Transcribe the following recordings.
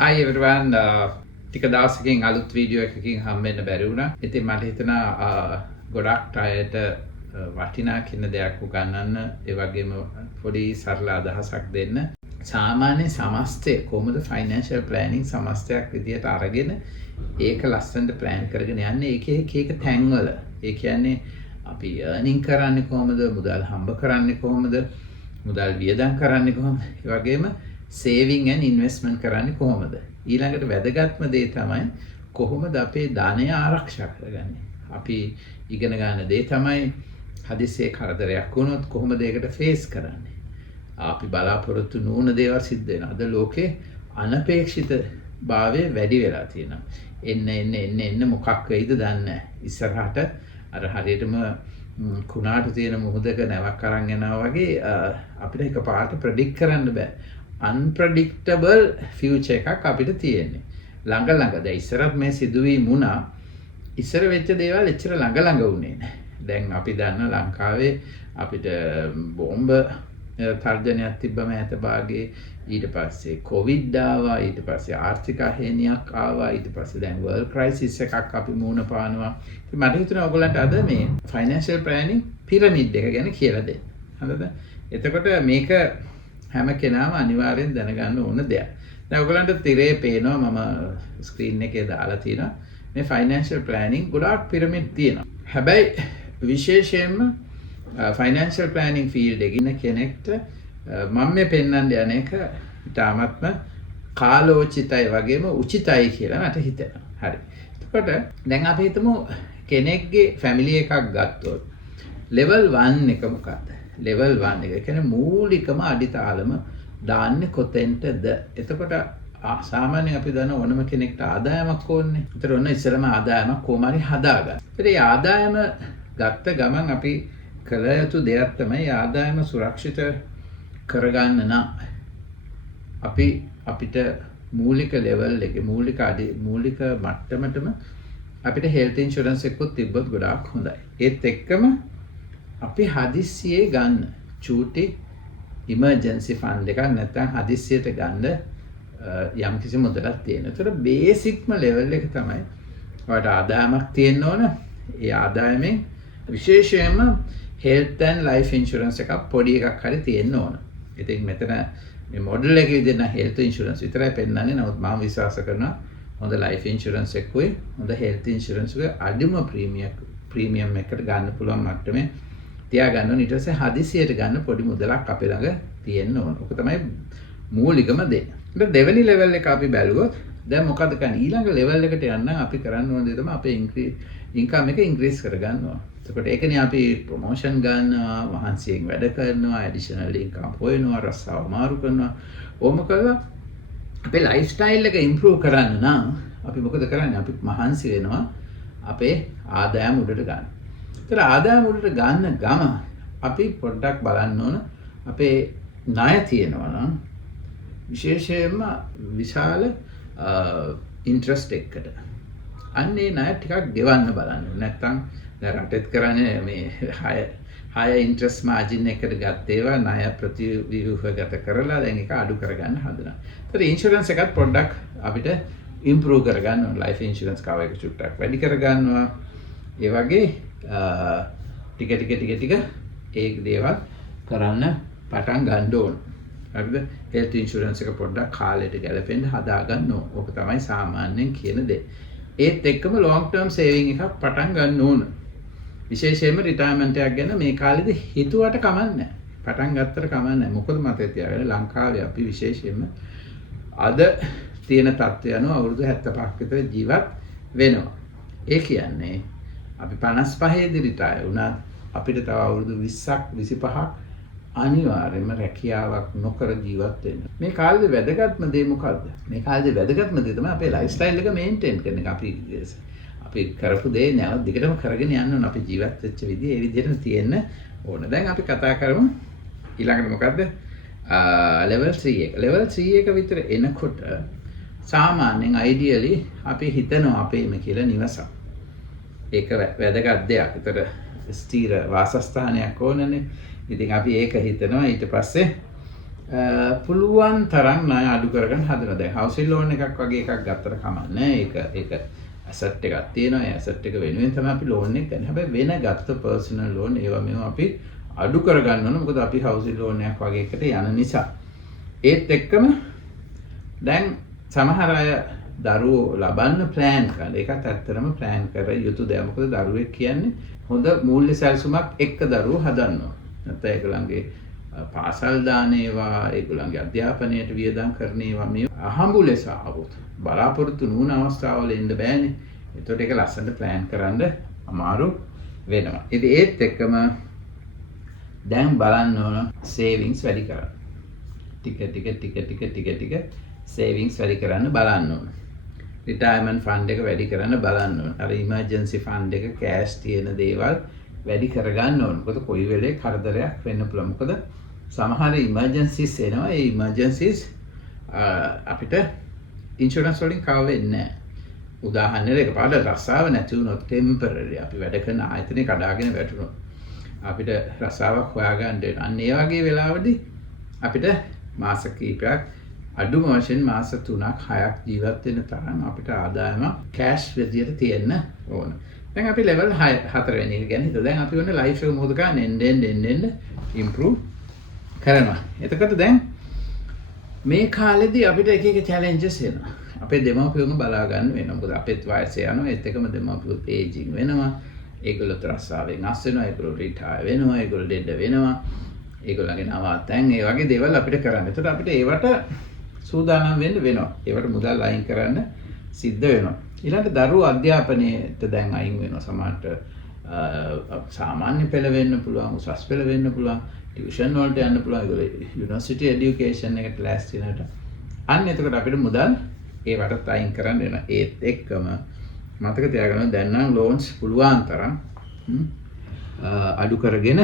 Hi everyone. ටික දවසකින් අලුත් video එකකින් හම්බෙන්න බැරි වුණා. ඉතින් මට හිතුණා ගොඩක් අයට වටිනා කියන දෙයක් උගන්වන්න, ඒ වගේම පොඩි සරල අදහසක් දෙන්න. සාමාන්‍ය සමස්තය කොහොමද financial planning සමස්තයක් විදියට අරගෙන ඒක ලස්සනට plan කරගෙන යන්නේ. ඒකේ එක තැන්වල. ඒ කියන්නේ අපි earning කරන්නේ කොහොමද, මුදල් හම්බ කරන්නේ කොහොමද, මුදල් වියදම් කරන්නේ කොහොමද, ඒ වගේම saving and investment කරන්නේ කොහොමද? ඊළඟට වැදගත්ම දේ තමයි කොහොමද අපේ ධනය ආරක්ෂා කරගන්නේ. අපි ඉගෙන ගන්න දේ තමයි හදිස්සියේ කරදරයක් වුණොත් කොහොමද ඒකට face කරන්නේ. අපි බලාපොරොත්තු නොවන දේවල් සිද්ධ වෙනවා. අද ලෝකේ අනපේක්ෂිත භාවය වැඩි වෙලා තියෙනවා. එන්න මොකක් වෙයිද දන්නේ නැහැ. ඉස්සරහට අර හරියටම කුණාටු තියෙන මුහුදක නැවක් අරන් යනවා වගේ අපිට එකපාරට predict කරන්න බෑ. unpredictable future එකක් අපිට තියෙන්නේ. ළඟ දැන් ඉස්සරත් මේ සිදුවීම් වුණා. ඉස්සර වෙච්ච දේවල් එච්චර ළඟ වුණේ නැහැ. දැන් අපි දන්න ලංකාවේ අපිට බෝම්බ තර්ජනයක් තිබ්බම ඇත භාගයේ, ඊට පස්සේ කොවිඩ් ආවා, ඊට පස්සේ ආර්ථික හේනියක් ආවා, ඊට පස්සේ දැන් world crisis එකක් අපි මුහුණ පානවා. ඉතින් මට හිතුණා ඔයගොල්ලන්ට අද මේ financial planning pyramid එක ගැන කියලා දෙන්න. හරිද? එතකොට මේක හැම කෙනාම අනිවාර්යෙන් දැනගන්න ඕන දෙයක්. දැන් ඔයගලන්ට තිරේ පේනවා, මම ස්ක්‍රීන් එකේ දාලා තියෙනවා. මේ financial planning ගොඩාක් පිරමිඩ් තියෙනවා. හැබැයි විශේෂයෙන්ම financial planning field එකේ ඉන්න කෙනෙක්ට මම මේ පෙන්වන්න යන එක ඉතාමත්ම කාලෝචිතයි වගේම උචිතයි කියලා මට හිතෙනවා. හරි. එතකොට දැන් අපි හිතමු කෙනෙක්ගේ ෆැමිලි එකක් ගත්තොත් level 1 එක මොකක්ද? level 1 එක කියන්නේ මූලිකම අඩිතාලම දාන්නේ කොතෙන්ටද? එතකොට සාමාන්‍යයෙන් අපි දන්න ඕනම කෙනෙක්ට ආදායමක් ඕනේ. ඒතර ඔන්න ඉස්සෙල්ලාම ආදායමක් කොහොම හරි හදාගන්න. ඒතර මේ ආදායම ගත්ත ගමන් අපි කළ යුතු දෙයක් තමයි ආදායම සුරක්ෂිත කරගන්න නම් අපිට මූලික level එකේ මූලික මට්ටමටම අපිට health insurance එකක් තිබ්බොත් ගොඩාක් හොඳයි. ඒත් එක්කම අපි හදිස්සියේ ගන්න චූටි emergency fund එකක් නැත්නම් හදිස්සියට ගන්න යම් කිසි මුදලක් තියෙනවා. ඒතර බේසික්ම level එක තමයි ඔයාලට ආදායමක් තියෙන්න ඕන. ඒ ආදායමෙන් විශේෂයෙන්ම health and life insurance එකක් පොඩි එකක් හරි තියෙන්න ඕන. ඉතින් මෙතන මේ මොඩල් එකේ දෙන health insurance විතරයි පෙන්නන්නේ. නමුත් මම විශ්වාස කරනවා හොඳ life insurance එකකුයි හොඳ health insurance එකේ අඩුම ප්‍රීමියම් එකකට ගන්න පුළුවන් මට්ටමේ තියාගන්න ඕන. ඊට පස්සේ හදිසියට ගන්න පොඩි මුදලක් අපේ ළඟ තියෙන්න ඕන. ඔක තමයි මූලිකම දේ. ඊට දෙවෙනි level එක අපි බැලුවොත් දැන් මොකද කරන්නේ? ඊළඟ level එකට යන්න අපි කරන්න ඕන දේ තමයි අපේ income එක increase කරගන්නවා. එතකොට ඒකනේ අපි promotion ගන්නවා, මහන්සියෙන් වැඩ කරනවා, additional income හොයනවා, රස්සාව මාරු කරනවා. ඕම කළා අපේ lifestyle එක improve කරන්න නම් අපි මොකද කරන්නේ? අපි මහන්සි වෙනවා අපේ ආදායම උඩට ගන්න. ඒතර ආදායම උඩට ගන්න ගම අපි පොඩ්ඩක් බලන්න ඕන අපේ ණය තියෙනවා නම් විශේෂයෙන්ම විශාල ඉන්ට්‍රස්ට් එකකට අන්නේ ණය ටිකක් ගෙවන්න බලන්න. නැත්තම් දැන් රටෙත් කරන්නේ මේ high interest margin එකට ගත්ත ඒවා ණය ප්‍රතිව්‍යුහගත කරලා දැන් ඒක අඩු කරගන්න හදනවා. ඒතර ඉන්ෂුරන්ස් එකත් පොඩ්ඩක් අපිට improve කරගන්න ඕන. life insurance cover එක චුට්ටක් වැඩි කරගන්නවා. ඒ වගේ ටික ඒ දේවල් කරන්න පටන් ගන්න ඕන. හරිද? health insurance එක පොඩ්ඩක් කාලෙට ගැලපෙන්න හදා ගන්න ඕන. ඕක තමයි සාමාන්‍යයෙන් කියන දේ. ඒත් එක්කම long term saving එකක් පටන් ගන්න ඕන. විශේෂයෙන්ම රිටයර්මන්ට් එකක් ගැන මේ කාලෙදි හිතුවට කමක් නැහැ. පටන් ගත්තට කමක් නැහැ. මොකද මතක තියාගන්න ලංකාවේ අපි විශේෂයෙන්ම අද තියෙන තත්ත්වය අනුව අවුරුදු 75ක් විතර ජීවත් වෙනවා. ඒ කියන්නේ අපි 55 දී රිටයර් වුණා. අපිට තව අවුරුදු 20ක් 25ක් අනිවාර්යයෙන්ම රැකියාවක් නොකර ජීවත් වෙන්න. මේ කාලේ වැදගත්ම දේ මොකද්ද? මේ කාලේ වැදගත්ම දේ තමයි අපේ ලයිෆ්ස්ටයිල් එක මේන්ටේන් කරන එක. අපි කරපු දේ නැවත දිගටම කරගෙන යන්න ඕන. අපි ජීවත් වෙච්ච විදිහ ඒ විදිහටම තියෙන්න ඕන. දැන් අපි කතා කරමු ඊළඟට මොකද්ද? level 3 එක. level 3 එක විතර එනකොට සාමාන්‍යයෙන් ideally අපි හිතනවා අපේම කියලා නිවසක්. ඒක වැදගත් දෙයක්. ඒතර ස්ථිර වාසස්ථානයක් ඕනනේ. ඉතින් අපි ඒක හිතනවා. ඊට පස්සේ පුළුවන් තරම් ණය අඩු කරගෙන හදනවා. දැන් හවුසින් ලෝන් එකක් වගේ එකක් ගත්තට කමන්නේ. ඒක ඇසට් එකක් තියෙනවා. ඒ ඇසට් එක වෙනුවෙන් තමයි අපි ලෝන් එක ගන්න. හැබැයි වෙන ගත්ත පර්සනල් ලෝන් ඒවා මේවා අපි අඩු කරගන්න ඕන. මොකද අපි හවුසින් ලෝන් එකක් වගේ එකට යන නිසා. ඒත් එක්කම දැන් සමහර අය දරුවෝ ලබන්න ප්ලෑන් කරන. ඒකත් ඇත්තටම ප්ලෑන් කර යුතු දෙයක්. මොකද දරුවෙක් කියන්නේ හොඳ මූල්‍ය සැලසුමක් එක්ක දරුවෝ හදන්න ඕන. නැත්නම් ඒගොල්ලන්ගේ පාසල් දාන ඒවා, ඒගොල්ලන්ගේ අධ්‍යාපනයට වියදම් කරන ඒවා මේ අහඹු ලෙස આવොත් බලාපොරොත්තු නුන අවස්ථාවල එන්න බෑනේ. ඒතකොට ඒක ලස්සනට ප්ලෑන් කරන්න අමාරු වෙනවා. ඉතින් ඒත් එක්කම දැන් බලන්න ඕන සේවිංස් වැඩි කරන්න. ටික සේවිංස් වැඩි කරන්න බලන්න ඕන. රිටයර්මන්ට් ෆන්ඩ් එක වැඩි කරන්න බලන්න ඕන. අර ඉමර්ජන්සි ෆන්ඩ් එක කෑෂ් තියෙන දේවල් වැඩි කරගන්න ඕන. මොකද කොයි වෙලේ කරදරයක් වෙන්න පුළුවන්. මොකද සමහර ඉමර්ජන්සිස් එනවා. ඒ ඉමර්ජන්සිස් අපිට ඉන්ෂුරන්ස් වලින් කවර් වෙන්නේ නැහැ. උදාහරණයක් එකපාරට රස්සාව නැති වුණොත් ටෙම්පරරි අපි වැඩ කරන ආයතනේ කඩාගෙන වැටුණොත් අපිට රස්සාවක් හොයාගන්න වෙනවා. අන්න ඒ වගේ වෙලාවදී අපිට මාස කිහිපයක් අඩුම වශයෙන් මාස 3ක් 6ක් ජීවත් වෙන තරම් අපිට ආදායම කෑෂ් විදියට තියෙන්න ඕන. දැන් අපි ලෙවල් 4 වෙනි එක ගැන හිතුවා. දැන් අපි ඔන්න ලයිෆ් එක මොකද කරන්නේ? එන්න ඉම්ප්‍රූව් කරනවා. එතකොට දැන් මේ කාලෙදී අපිට එක චැලෙන්ජස් එනවා. අපේ දෙමව්පියෝම බලා ගන්න වෙනවා. මොකද අපේත් වයස යනවා. ඒත් එකම දෙමව්පියෝත් ඒජින් වෙනවා. ඒගොල්ලෝ රස්සාවෙන් අස් වෙනවා. ඒගොල්ලෝ රිටයර් වෙනවා. ඒගොල්ලෝ ඩෙඩ වෙනවා. ඒගොල්ලන්ගේ නවාතැන් ඒ වගේ දේවල් අපිට කරන්න. එතකොට අපිට ඒවට සූදානම් වෙන්න වෙනවා. ඒවට මුදල් අයින් කරන්න සිද්ධ වෙනවා. ඊළඟට දරුවෝ අධ්‍යාපනයේට දැන් අයින් වෙනවා. සමහරට සාමාන්‍ය පෙළ වෙන්න පුළුවන්, උසස් පෙළ වෙන්න පුළුවන්, ටියුෂන් වලට යන්න පුළුවන්. ඒගොල්ලෝ යුනිවර්සිටි එඩියුකේෂන් එකට ලෑස්ති වෙනට. අන්න එතකොට අපිට මුදල් ඒවට අයින් කරන්න වෙනවා. ඒත් එක්කම මතක තියාගන්න දැන් නම් ලෝන්ස් පුළුවන් තරම් අඩු කරගෙන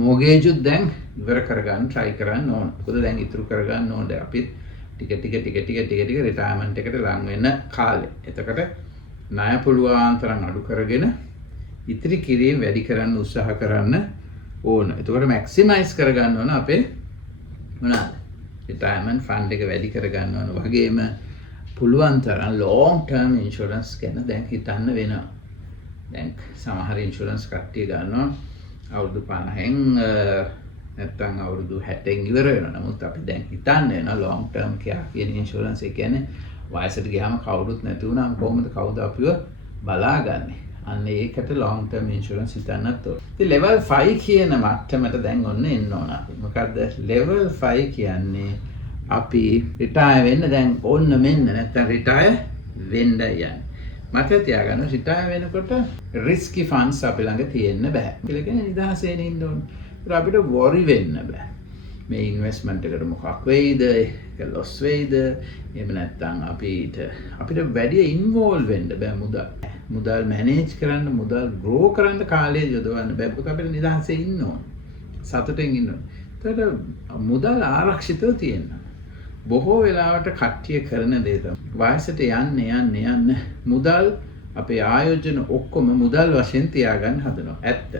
මෝගේජුත් දැන් ඉවර කරගන්න try කරන්න ඕන. මොකද දැන් ඉතුරු කරගන්න ඕන. දැන් අපිත් ටික රිටයර්මන්ට් එකට ලං වෙන කාලේ. එතකොට ණය පුළුවන් තරම් අඩු කරගෙන ඉතිරි කිරීම වැඩි කරන්න උත්සාහ කරන්න ඕන. එතකොට මැක්සිමයිස් කරගන්න ඕන අපේ මොනවාද? රිටයර්මන්ට් ෆන්ඩ් එක වැඩි කරගන්න ඕන. වගේම පුළුවන් තරම් long term insurance ගැන දැන් හිතන්න වෙනවා. දැන් සමහර ඉන්ෂුරන්ස් කට්ටිය ගන්නවා අවුරුදු 50න් නැත්තම් අවුරුදු 60න් ඉවර වෙනවා. නමුත් අපි දැන් හිතන්නේ වෙනවා long term කියන ඉන්ෂුරන්ස් එක කියන්නේ වයසට ගියාම කවුරුත් නැති වුණාම කොහොමද කවුද අපිව බලාගන්නේ? අන්න ඒකට long term insurance හිතන්නත් ඕන. ඉතින් level 5 කියන මට්ටමට දැන් ඔන්න එන්න ඕන අපි. මොකද්ද level 5 කියන්නේ? අපි retire වෙන්න දැන් ඕන්න මෙන්න නැත්තම් retire වෙන්න යන්නේ. මතක තියාගන්න retire වෙනකොට risky funds අපි ළඟ තියෙන්න බෑ. කියලා කියන්නේ නිදහසෙන් ඉන්න ඕන. ඒක අපිට worry වෙන්න බෑ. මේ ඉන්වෙස්ට්මන්ට් එකට මොකක් වෙයිද? ඒක loss වෙයිද? එහෙම නැත්නම් අපිට වැඩි ඉන්වෝල්ව් වෙන්න බෑ මුදල් මැනේජ් කරන්න, මුදල් ග්‍රෝ කරන්න කාලය යොදවන්න බෑ. මොකද අපිට නිදහසේ ඉන්න ඕන. සතුටින් ඉන්න ඕන. ඒකට මුදල් ආරක්ෂිතව තියෙන්න. බොහෝ වෙලාවට කට්ටිය කරන දේ තමයි වයසට යන්න මුදල් අපේ ආයෝජන ඔක්කොම මුදල් වශයෙන් තියාගන්න හදනවා. ඇත්ත.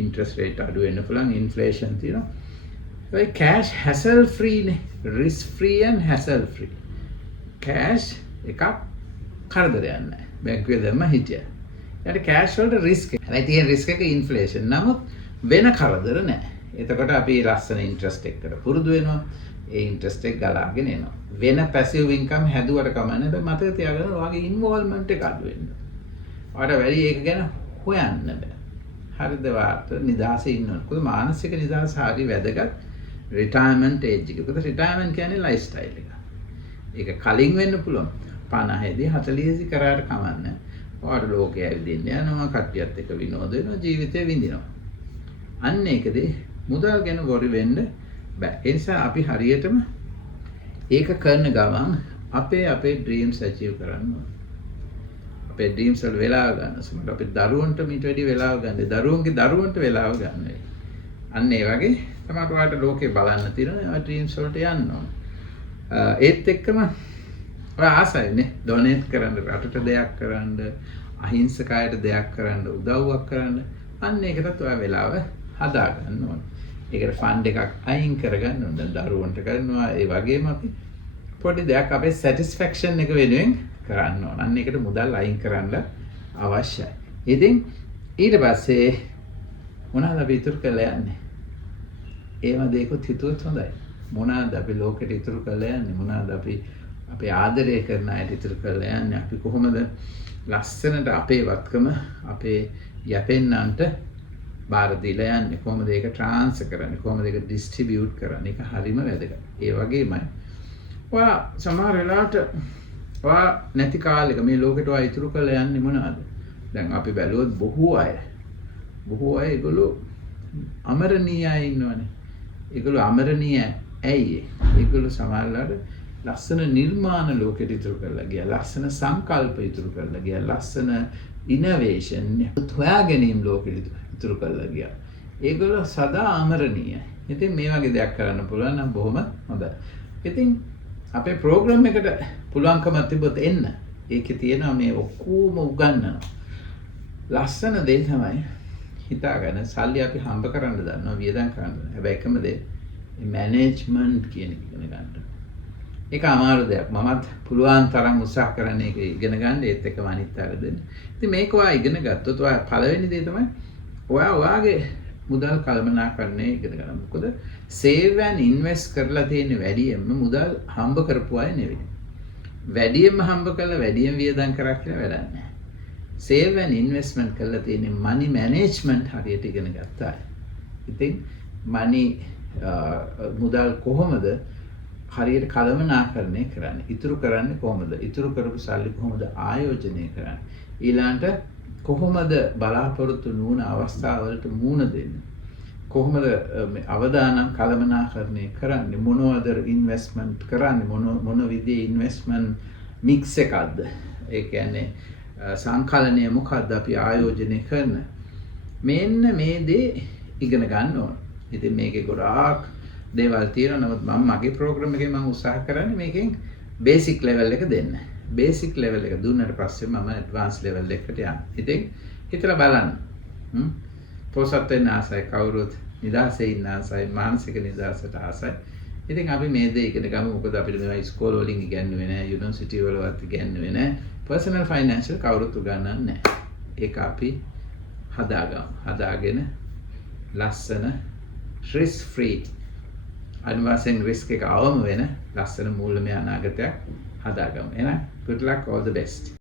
ඉන්ට්‍රස්ට් රේට් අඩු වෙන්න පුළුවන්, ඉන්ෆ්ලේෂන් තියෙනවා. ඒ කෑෂ් හැසල් ෆ්‍රී නේ. Risk free and hassle free. Cash එකක් කරදරයක් නැහැ. බැංකුවේ දැම්ම හිටියා. ඊට කෑෂ් වලට රිස්ක්. හැබැයි තියෙන රිස්ක් එක ඉන්ෆ්ලේෂන්. නමුත් වෙන කරදර නැහැ. එතකොට අපි ලස්සන ඉන්ට්‍රස්ට් එකකට පුරුදු වෙනවා. ඒ ඉන්ට්‍රස්ට් එක ගලාගෙන එනවා. වෙන පැසිව් ඉන්කම් හැදුවට කමන්නේ. හැබැයි මතක තියාගන්න ඔයාගේ ඉන්වෝල්ව්මන්ට් එක අඩු වෙන්න. ඔයාලට වැඩි ඒක ගැන හොයන්න බෑ. හරිද? වාට නිදාසේ ඉන්න ඕන. මොකද මානසික නිදාස හරි වැදගත් රිටයර්මන්ට් ඒජ් එක. මොකද රිටයර්මන්ට් කියන්නේ ලයිෆ් ස්ටයිල් එක. ඒක කලින් වෙන්න පුළුවන්. 50 දී 40 දී කරාට කමන්නේ. ඔයාලට ලෝකයේ ඇවිදින්න යනවා, කට්ටියත් එක්ක විනෝද වෙනවා, ජීවිතේ විඳිනවා. අන්න ඒකදී මුදල් ගැන worry වෙන්න බෑ. ඒ නිසා අපි හරියටම ඒක කරන ගමන් අපේ ඩ්‍රීම්ස් අචීව් කරන්න ඕන. අපේ ඩ්‍රීම්ස් වල වෙලාව ගන්න. සමහර අපේ දරුවන්ට මීට වැඩි වෙලාව ගන්න. දරුවන්ගේ දරුවන්ට වෙලාව ගන්න. අන්න ඒ වගේ තමයි ඔයාලට ලෝකේ බලන්න තියෙනවා. ඒ ඩ්‍රීම්ස් වලට යන්න ඕන. ඒත් එක්කම ඔයා ආසයිනේ ඩොනේට් කරන්න, රටට දෙයක් කරන්න, අහිංසකයට දෙයක් කරන්න, උදව්වක් කරන්න. අන්න ඒකටත් ඔයා වෙලාව හදා ගන්න ඕන. ඒකට ෆන්ඩ් එකක් අයින් කරගන්න ඕන. දැන් දරුවන්ට කරනවා ඒ වගේම අපි පොඩි දෙයක් අපේ සැටිස්ෆැක්ෂන් එක වෙනුවෙන් කරන්න ඕන. අන්න ඒකට මුදල් අයින් කරන්න අවශ්‍යයි. ඉතින් ඊට පස්සේ මොනවද අපි ඉතුරු කරලා යන්නේ? ඒව දෙයක්ත් හිතුවොත් හොඳයි. මොනවද අපි ලෝකෙට ඉතුරු කරලා යන්නේ? මොනවද අපි අපේ ආදරය කරන අයට ඉතුරු කරලා යන්නේ? අපි කොහොමද ලස්සනට අපේ වත්කම අපේ යැපෙන්නන්ට බාර දීලා යන්නේ? කොහොමද ඒක ට්‍රාන්ස්ෆර් කරන්නේ? කොහොමද ඒක ඩිස්ට්‍රිබියුට් කරන්නේ? ඒක හරිම වැදගත්. ඒ වගේමයි ඔයා සමහර වෙලාවට ඔයා නැති කාලෙක මේ ලෝකෙට ඔයා ඉතුරු කරලා යන්නේ මොනවද? දැන් අපි බැලුවොත් බොහෝ අය ඒගොල්ලෝ අමරණීයයි ඉන්නවනේ. ඒගොල්ලෝ අමරණීය ඇයි? ඒගොල්ලෝ සමහරවල්ලාට ලස්සන නිර්මාණ ලෝකෙට ඉතුරු කරලා ගියා. ලස්සන සංකල්ප ඉතුරු කරලා ගියා. ලස්සන ඉනෝවේෂන් හොයා ගැනීම ලෝකෙට ඉතුරු කරලා ගියා. ඒගොල්ලෝ සදා අමරණීයයි. ඉතින් මේ වගේ දෙයක් කරන්න පුළුවන් නම් බොහොම හොඳයි. ඉතින් අපේ ප්‍රෝග්‍රෑම් එකට පුළුවන්කම තිබ්බොත් එන්න. ඒකේ තියෙනවා මේ ඔක්කොම උගන්වනවා. ලස්සන දේ තමයි හිතාගන්න සල්ලි අපි හම්බ කරන්න දන්නවා වියදම් කරන්න. හැබැයි එකම දේ මැනේජ්මන්ට් කියන එක ඉගෙන ගන්න. ඒක අමාරු දෙයක්. මමත් පුළුවන් තරම් උත්සාහ කරන්නේ ඒක ඉගෙන ගන්න. ඒත් එකම අනිත් අර දෙන්න. ඉතින් මේක ඔයා ඉගෙන ගත්තොත් ඔයා පළවෙනි දේ තමයි ඔයා ඔයාගේ මුදල් කළමනාකරණය ඉගෙන ගන්න. මොකද සේව් and ඉන්වෙස්ට් කරලා තියෙන වැඩියෙන්ම මුදල් හම්බ කරපු අය නෙවෙයි. වැඩියෙන්ම හම්බ කරලා වැඩියෙන් වියදම් කරා කියලා වැඩක් නැහැ. සේව් and ඉන්වෙස්ට්මන්ට් කරලා තියෙන මනි මැනේජ්මන්ට් හරියට ඉගෙන ගත්තා. ඉතින් මුදල් කොහොමද හරියට කළමනාකරණය කරන්නේ? ඉතුරු කරන්නේ කොහොමද? ඉතුරු කරපු සල්ලි කොහොමද ආයෝජනය කරන්නේ? ඊළඟට කොහොමද බලාපොරොත්තු නොවන අවස්ථාවලට මුහුණ දෙන්නේ? කොහොමද අවදානම් කළමනාකරණය කරන්නේ? මොනවද ඉන්වෙස්ට්මන්ට් කරන්නේ? මොන විදිහේ ඉන්වෙස්ට්මන්ට් මික්ස් එකක්ද? ඒ කියන්නේ සංකලනය මොකක්ද අපි ආයෝජනය කරන? මෙන්න මේ දේ ඉගෙන ගන්න ඕන. ඉතින් මේකේ ගොඩාක් දේවල් තියෙනවා. නමුත් මම මගේ ප්‍රෝග්‍රෑම් එකේ මම උත්සාහ කරන්නේ මේකෙන් බේසික් ලෙවල් එක දෙන්න. බේසික් ලෙවල් එක දුන්නාට පස්සේ මම ඇඩ්වාන්ස් ලෙවල් එකට යනවා. ඉතින් හිතලා බලන්න. පොසත් වෙන්න ආසයි කවුරුත් නිදාසේ ඉන්න ආසයි මානසික නිදාසට ආසයි. ඉතින් අපි මේ දේ ඉගෙන ගමු. මොකද අපිට මේවා ඉස්කෝල වලින් ඉගෙනුවේ නැහැ, යුනිවර්සිටි වලවත් ඉගෙනුවේ නැහැ. පර්සනල් ෆයිනෑන්ෂල් කවුරුත් උගන්වන්නේ නැහැ. ඒක අපි හදාගමු. හදාගෙන ලස්සන රිස්ක් ෆ්‍රී අනිවාර්යෙන් රිස්ක් එක අවම වෙන ලස්සන මූල්‍යමය අනාගතයක් හදාගමු. එහෙනම් good luck, all the best.